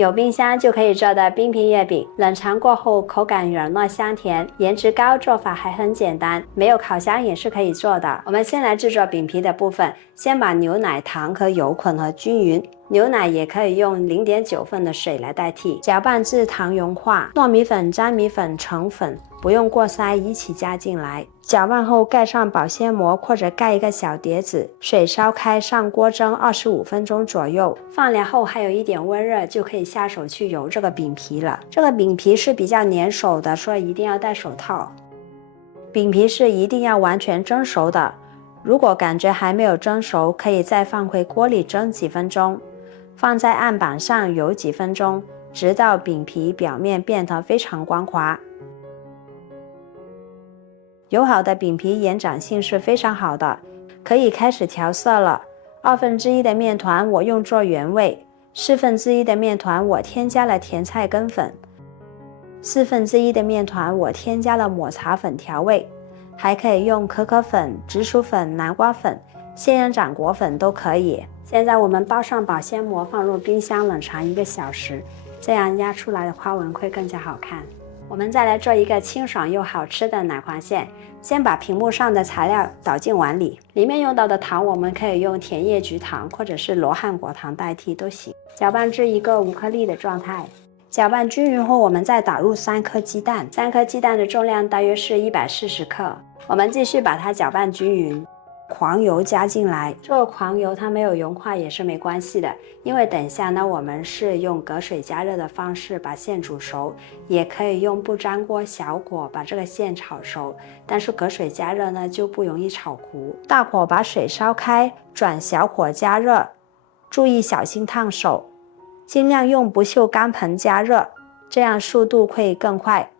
有冰箱就可以做的冰皮月饼，冷藏过后口感软糯香甜，颜值高，做法还很简单，没有烤箱也是可以做的。我们先来制作饼皮的部分，先把牛奶、糖和油混合均匀，牛奶也可以用0.9份的水来代替，搅拌至糖融化，糯米粉、粘米粉、橙粉不用过筛一起加进来，搅拌后盖上保鲜膜或者盖一个小碟子，水烧开，上锅蒸25分钟左右，放凉后还有一点温热，就可以下手去揉这个饼皮了。这个饼皮是比较粘手的，所以一定要戴手套。饼皮是一定要完全蒸熟的，如果感觉还没有蒸熟，可以再放回锅里蒸几分钟，放在案板上揉几分钟，直到饼皮表面变得非常光滑。揉好的饼皮延展性是非常好的，可以开始调色了。1/2的面团我用作原味，1/4的面团我添加了甜菜根粉，1/4的面团我添加了抹茶粉调味，还可以用可可粉、紫薯粉、南瓜粉、仙人掌果粉都可以。现在我们包上保鲜膜，放入冰箱冷藏1个小时，这样压出来的花纹会更加好看。我们再来做一个清爽又好吃的奶黄馅。先把屏幕上的材料倒进碗里，里面用到的糖我们可以用甜叶菊糖或者是罗汉果糖代替都行。搅拌至一个无颗粒的状态，搅拌均匀后，我们再打入3颗鸡蛋，3颗鸡蛋的重量大约是140克。我们继续把它搅拌均匀。黄油加进来，这个黄油它没有融化也是没关系的，因为等一下呢我们是用隔水加热的方式把馅煮熟，也可以用不粘锅小火把这个馅炒熟，但是隔水加热呢就不容易炒糊。大火把水烧开，转小火加热，注意小心烫手，尽量用不锈钢盆加热，这样速度会更快。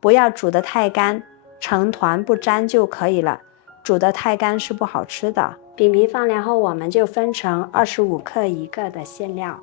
不要煮得太干，成团不粘就可以了，煮得太干是不好吃的。饼皮放凉后，我们就分成25克一个的馅料。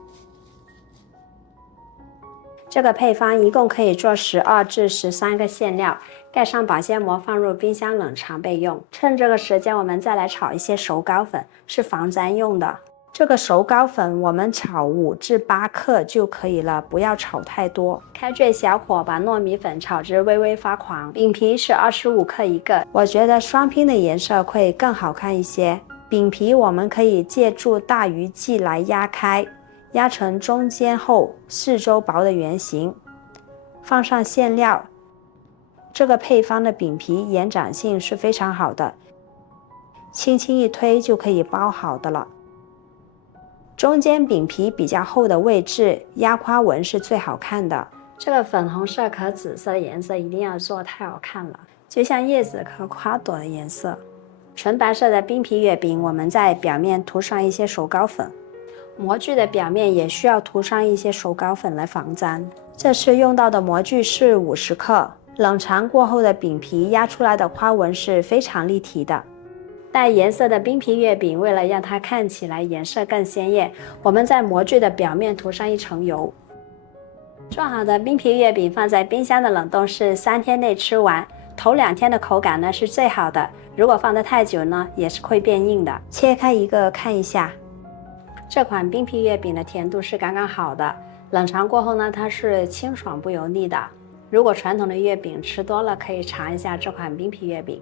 这个配方一共可以做12至13个馅料，盖上保鲜膜，放入冰箱冷藏备用。趁这个时间，我们再来炒一些熟糕粉，是防粘用的。这个熟糕粉我们炒5至8克就可以了，不要炒太多。开最小火把糯米粉炒至微微发黄。饼皮是25克一个，我觉得双拼的颜色会更好看一些。饼皮我们可以借助大鱼际来压开，压成中间厚、四周薄的圆形，放上馅料。这个配方的饼皮延展性是非常好的，轻轻一推就可以包好的了。中间饼皮比较厚的位置压花纹是最好看的，这个粉红色和紫色的颜色一定要做，太好看了，就像叶子和花朵的颜色。纯白色的冰皮月饼，我们在表面涂上一些手糕粉，模具的表面也需要涂上一些手糕粉来防粘。这次用到的模具是50克，冷藏过后的饼皮压出来的花纹是非常立体的。带颜色的冰皮月饼，为了让它看起来颜色更鲜艳，我们在模具的表面涂上一层油。做好的冰皮月饼放在冰箱的冷冻室，3天内吃完。头2天的口感呢是最好的，如果放得太久呢，也是会变硬的。切开一个看一下，这款冰皮月饼的甜度是刚刚好的，冷藏过后呢，它是清爽不油腻的。如果传统的月饼吃多了，可以尝一下这款冰皮月饼。